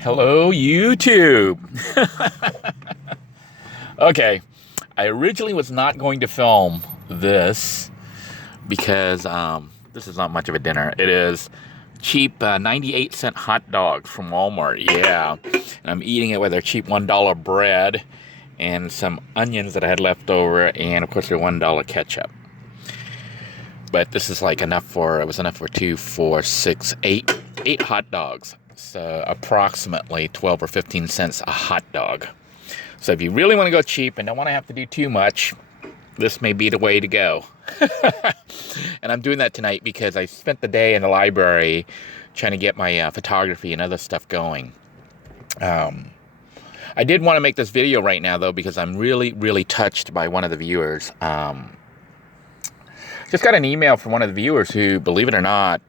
Hello, YouTube. Okay, I originally was not going to film this because this is not much of a dinner. It is cheap 98-cent hot dogs from Walmart. Yeah, and I'm eating it with their cheap $1 bread and some onions that I had left over, and of course their $1 ketchup. But this is like enough for, it was enough for 2, 4, 6, 8 hot dogs. So approximately 12 or 15 cents a hot dog. So if you really want to go cheap and don't want to have to do too much, this may be the way to go. And I'm doing that tonight because I spent the day in the library trying to get my photography and other stuff going. I did want to make this video right now though because I'm really touched by one of the viewers. Just got an email from one of the viewers who, believe it or not,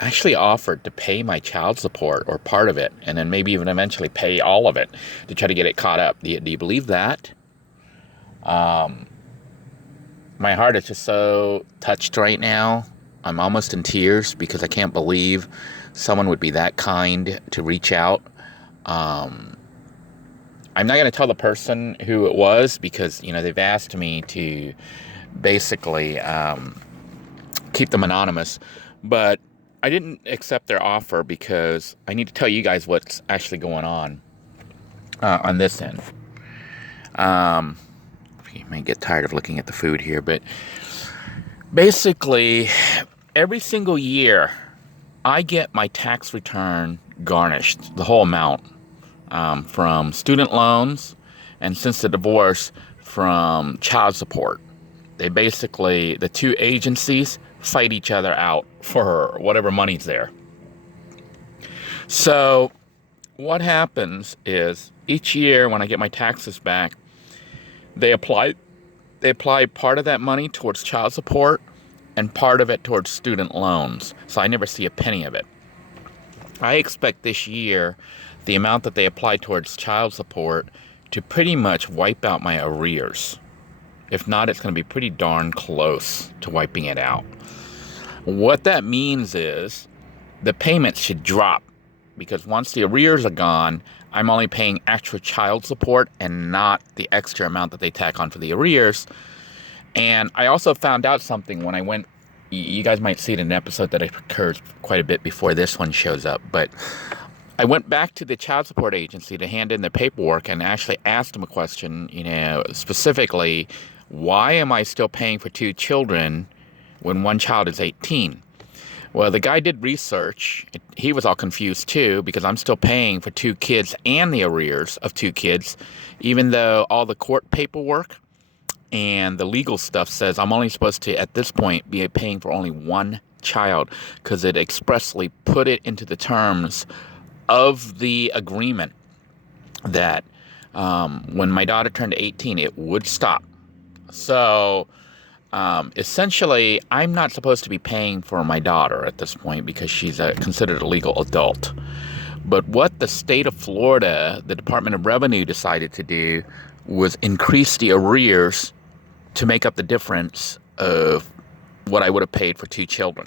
actually offered to pay my child support or part of it, and then maybe even eventually pay all of it to try to get it caught up. Do you believe that? My heart is just so touched right now. I'm almost in tears because I can't believe someone would be that kind to reach out. I'm not going to tell the person who it was because, you know, they've asked me to basically keep them anonymous, but I didn't accept their offer because I need to tell you guys what's actually going on this end. You may get tired of looking at the food here, but basically every single year I get my tax return garnished, the whole amount, from student loans, and since the divorce, from child support. They basically, the two agencies fight each other out for whatever money's there. So what happens is each year when I get my taxes back, they apply part of that money towards child support and part of it towards student loans. So I never see a penny of it. I expect this year the amount that they apply towards child support to pretty much wipe out my arrears. If not, it's going to be pretty darn close to wiping it out. What that means is the payments should drop because once the arrears are gone, I'm only paying extra child support and not the extra amount that they tack on for the arrears. And I also found out something when I went, you guys might see it in an episode that occurs quite a bit before this one shows up, but I went back to the child support agency to hand in their paperwork and actually asked them a question, you know, specifically, why am I still paying for 2 children when one child is 18? Well, the guy did research. He was all confused too because I'm still paying for 2 kids and the arrears of 2 kids, even though all the court paperwork and the legal stuff says I'm only supposed to, at this point, be paying for only 1 child because it expressly put it into the terms of the agreement that when my daughter turned 18, it would stop. So essentially, I'm not supposed to be paying for my daughter at this point because she's considered a legal adult. But what the state of Florida, the Department of Revenue, decided to do was increase the arrears to make up the difference of what I would have paid for 2 children,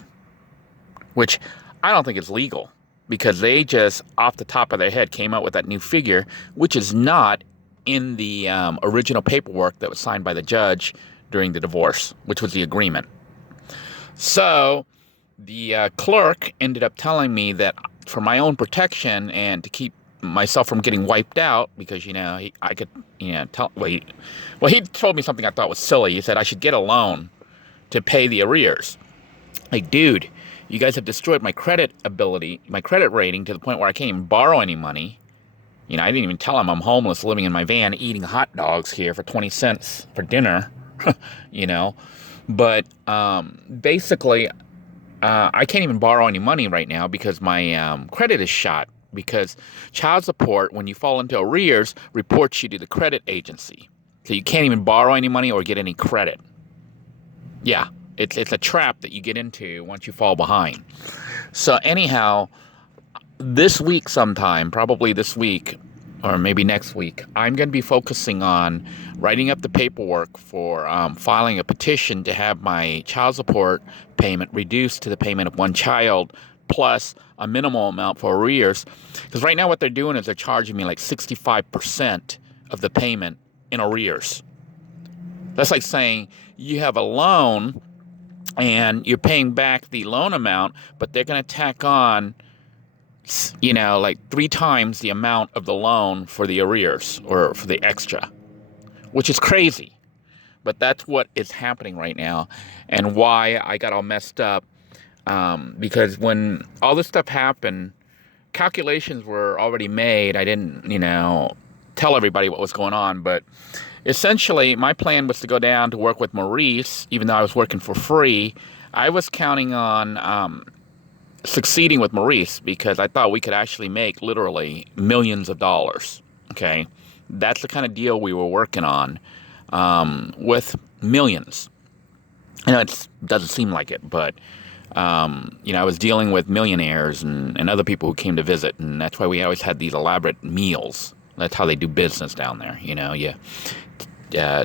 which I don't think is legal because they just, off the top of their head, came out with that new figure, which is not in the original paperwork that was signed by the judge during the divorce, which was the agreement. So the clerk ended up telling me that for my own protection and to keep myself from getting wiped out, because, you know, I could, you know, he told me something I thought was silly. He said I should get a loan to pay the arrears. Like, dude, you guys have destroyed my credit ability, my credit rating, to the point where I can't even borrow any money. You know, I didn't even tell him I'm homeless, living in my van, eating hot dogs here for 20 cents for dinner, you know. But basically, I can't even borrow any money right now because my credit is shot. Because child support, when you fall into arrears, reports you to the credit agency. So you can't even borrow any money or get any credit. Yeah, it's a trap that you get into once you fall behind. So anyhow, this week sometime, probably this week or maybe next week, I'm going to be focusing on writing up the paperwork for filing a petition to have my child support payment reduced to the payment of 1 child plus a minimal amount for arrears. Because right now what they're doing is they're charging me like 65% of the payment in arrears. That's like saying you have a loan and you're paying back the loan amount, but they're going to tack on, like 3 times the amount of the loan for the arrears or for the extra, which is crazy. But that's what is happening right now, and why I got all messed up. Because when all this stuff happened, calculations were already made. I didn't, tell everybody what was going on, but essentially my plan was to go down to work with Maurice, even though I was working for free. I was counting on succeeding with Maurice because I thought we could actually make literally millions of dollars. Okay, that's the kind of deal we were working on, with millions. It doesn't seem like it, but I was dealing with millionaires and other people who came to visit, and that's why we always had these elaborate meals. That's how they do business down there. You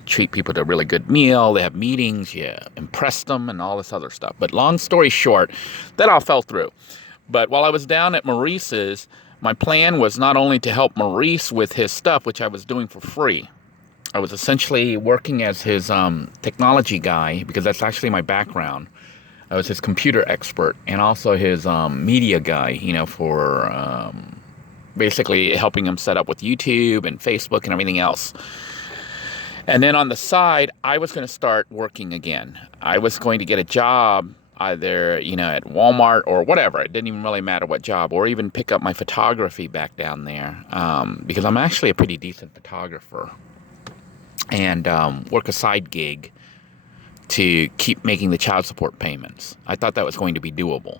treat people to a really good meal. They have meetings. You impress them and all this other stuff. But long story short, that all fell through. But while I was down at Maurice's, my plan was not only to help Maurice with his stuff, which I was doing for free. I was essentially working as his technology guy, because that's actually my background. I was his computer expert and also his media guy, for basically helping him set up with YouTube and Facebook and everything else. And then on the side, I was going to start working again. I was going to get a job either, at Walmart or whatever. It didn't even really matter what job, or even pick up my photography back down there, because I'm actually a pretty decent photographer, and work a side gig to keep making the child support payments. I thought that was going to be doable.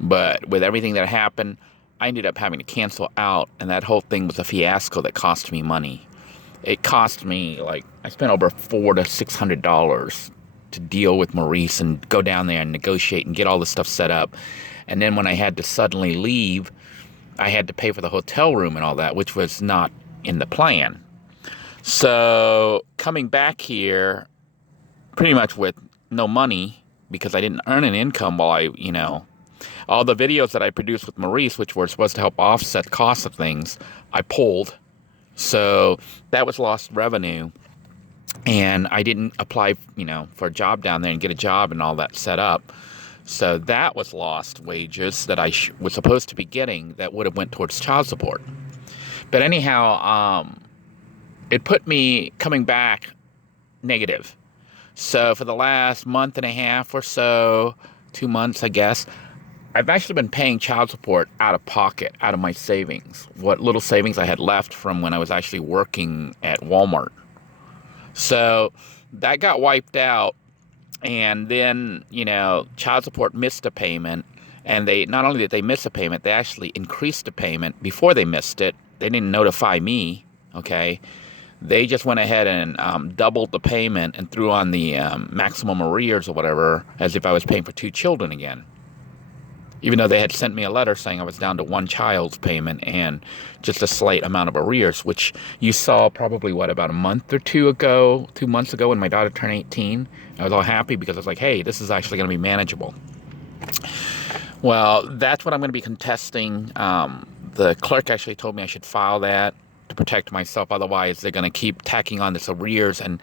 But with everything that happened, I ended up having to cancel out, and that whole thing was a fiasco that cost me money. It cost me, I spent over $400 to $600 to deal with Maurice and go down there and negotiate and get all this stuff set up. And then when I had to suddenly leave, I had to pay for the hotel room and all that, which was not in the plan. So coming back here, pretty much with no money, because I didn't earn an income while all the videos that I produced with Maurice, which were supposed to help offset costs of things, I pulled. So that was lost revenue. And I didn't apply, for a job down there and get a job and all that set up. So that was lost wages that I was supposed to be getting that would have went towards child support. But anyhow, it put me coming back negative. So for the last month and a half or so, 2 months, I guess, I've actually been paying child support out of pocket, out of my savings, what little savings I had left from when I was actually working at Walmart. So that got wiped out, and then, child support missed a payment, and they not only did they miss a payment, they actually increased the payment before they missed it. They didn't notify me, okay? They just went ahead and doubled the payment and threw on the maximum arrears or whatever, as if I was paying for 2 children again. Even though they had sent me a letter saying I was down to 1 child's payment and just a slight amount of arrears, which you saw probably, about a month or 2 months ago when my daughter turned 18. I was all happy because I was like, hey, this is actually going to be manageable. Well, that's what I'm going to be contesting. The clerk actually told me I should file that to protect myself. Otherwise, they're going to keep tacking on this arrears, and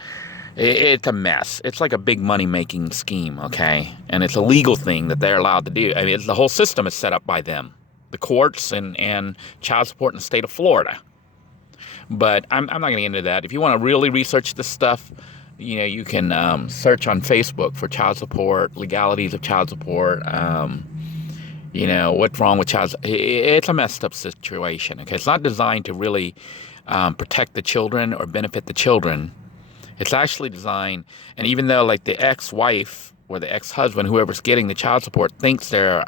it's a mess. It's like a big money-making scheme, okay? And it's a legal thing that they're allowed to do. I mean, the whole system is set up by them, the courts and child support in the state of Florida. But I'm not going to get into that. If you want to really research this stuff, you can search on Facebook for child support, legalities of child support, what's wrong with child support. It's a messed up situation, okay? It's not designed to really protect the children or benefit the children. It's actually designed, and even though the ex-wife or the ex-husband, whoever's getting the child support, thinks they're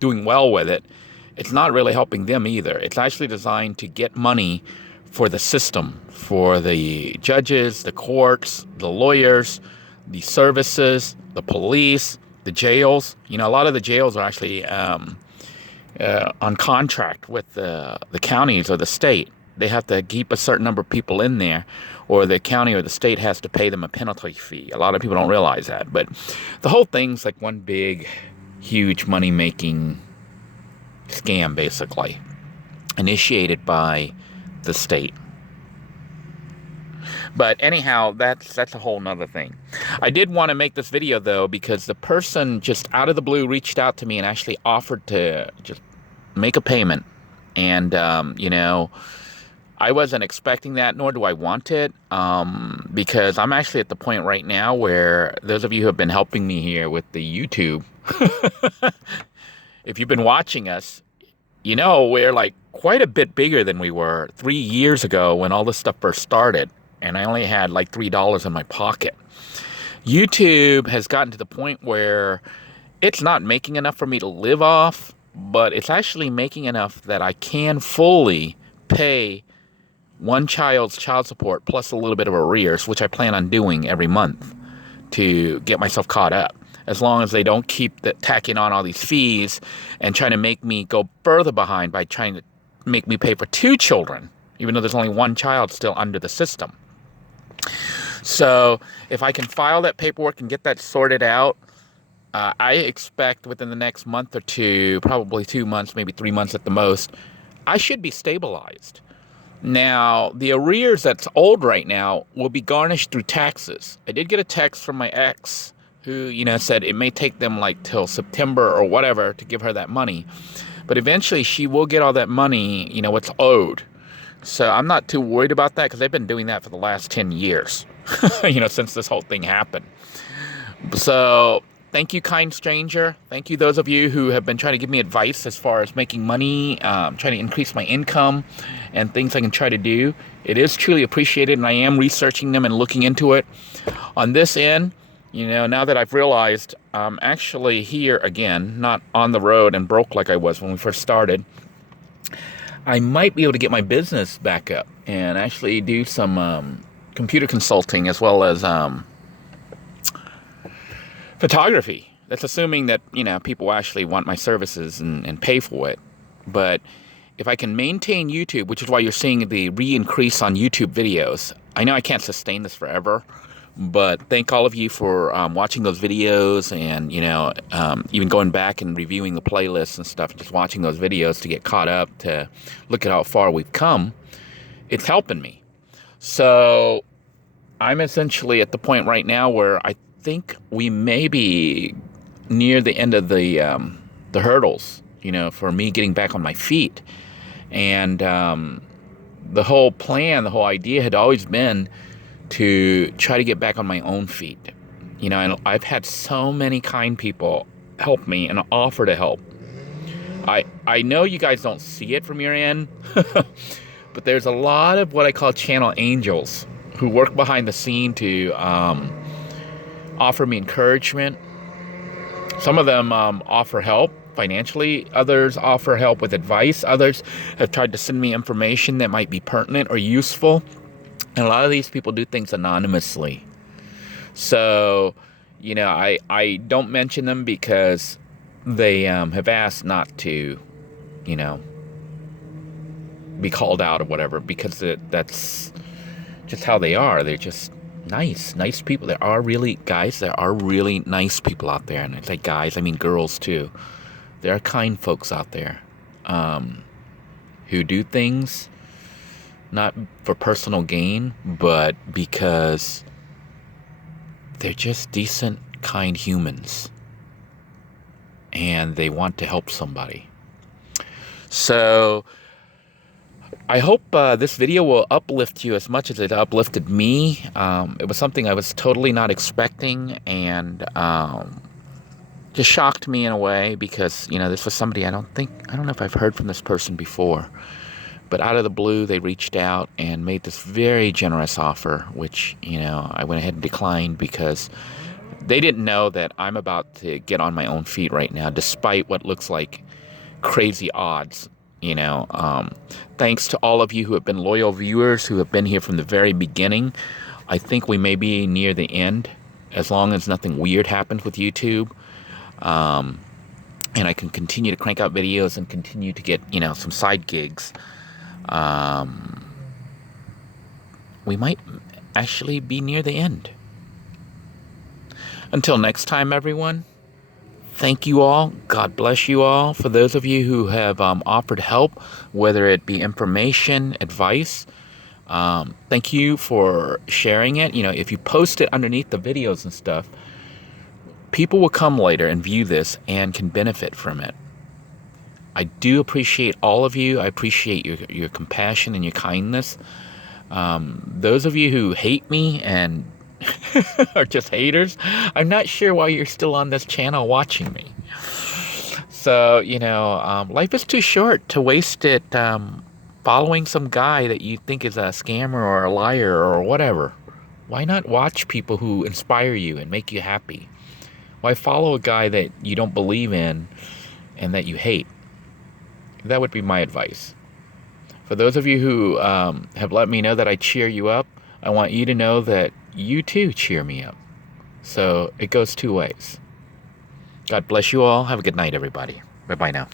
doing well with it, it's not really helping them either. It's actually designed to get money for the system, for the judges, the courts, the lawyers, the services, the police, the jails. A lot of the jails are actually on contract with the counties or the state. They have to keep a certain number of people in there, or the county or the state has to pay them a penalty fee. A lot of people don't realize that. But the whole thing's like one big, huge money-making scam, basically, initiated by the state. But anyhow, that's a whole nother thing. I did want to make this video, though, because the person just out of the blue reached out to me and actually offered to just make a payment. And, you know, I wasn't expecting that, nor do I want it, because I'm actually at the point right now where those of you who have been helping me here with the YouTube, if you've been watching us, you know, we're like quite a bit bigger than we were 3 years ago when all this stuff first started. And I only had like $3 in my pocket. YouTube has gotten to the point where it's not making enough for me to live off, but it's actually making enough that I can fully pay one child's child support plus a little bit of arrears, which I plan on doing every month to get myself caught up. As long as they don't keep tacking on all these fees and trying to make me go further behind by trying to make me pay for 2 children, even though there's only 1 child still under the system. So if I can file that paperwork and get that sorted out, I expect within the next month or 2, probably 2 months, maybe 3 months at the most, I should be stabilized. Now, the arrears that's owed right now will be garnished through taxes. I did get a text from my ex who, you know, said it may take them like till September or whatever to give her that money. But eventually she will get all that money, you know, what's owed. So I'm not too worried about that because they've been doing that for the last 10 years, you know, since this whole thing happened. So thank you, kind stranger. Thank you, those of you who have been trying to give me advice as far as making money, trying to increase my income and things I can try to do. It is truly appreciated, and I am researching them and looking into it. On this end, you know, now that I've realized I'm actually here again, not on the road and broke like I was when we first started, I might be able to get my business back up and actually do some computer consulting as well as photography. That's assuming that, you know, people actually want my services and pay for it. But if I can maintain YouTube, which is why you're seeing the re-increase on YouTube videos, I know I can't sustain this forever, but thank all of you for watching those videos and, you know, even going back and reviewing the playlists and stuff, just watching those videos to get caught up, to look at how far we've come. It's helping me. So I'm essentially at the point right now where I think we may be near the end of the hurdles, you know, for me getting back on my feet. And the whole plan, the whole idea had always been to try to get back on my own feet. You know, and I've had so many kind people help me and offer to help. I know you guys don't see it from your end, but there's a lot of what I call channel angels who work behind the scene to offer me encouragement. Some of them offer help financially. Others offer help with advice. Others have tried to send me information that might be pertinent or useful. And a lot of these people do things anonymously. So, you know, I don't mention them because they have asked not to, you know, be called out or whatever, because that's just how they are. They're just nice people. There are really nice people out there. And I say guys, I mean girls too. There are kind folks out there who do things not for personal gain, but because they're just decent, kind humans. And they want to help somebody. So I hope this video will uplift you as much as it uplifted me. It was something I was totally not expecting, and just shocked me in a way, because, you know, this was somebody I don't know if I've heard from this person before. But out of the blue, they reached out and made this very generous offer, which, you know, I went ahead and declined because they didn't know that I'm about to get on my own feet right now, despite what looks like crazy odds, you know. Thanks to all of you who have been loyal viewers, who have been here from the very beginning. I think we may be near the end, as long as nothing weird happens with YouTube. And I can continue to crank out videos and continue to get, you know, some side gigs. We might actually be near the end. Until next time, everyone, Thank you all. God bless you all. For those of you who have offered help, whether it be information, advice, thank you for sharing it. You know, if you post it underneath the videos and stuff, people will come later and view this and can benefit from it. I do appreciate all of you. I appreciate your compassion and your kindness. Those of you who hate me and are just haters, I'm not sure why you're still on this channel watching me. So, you know, life is too short to waste it following some guy that you think is a scammer or a liar or whatever. Why not watch people who inspire you and make you happy? Why follow a guy that you don't believe in and that you hate? That would be my advice. For those of you who have let me know that I cheer you up, I want you to know that you too cheer me up. So it goes two ways. God bless you all. Have a good night, everybody. Bye-bye now.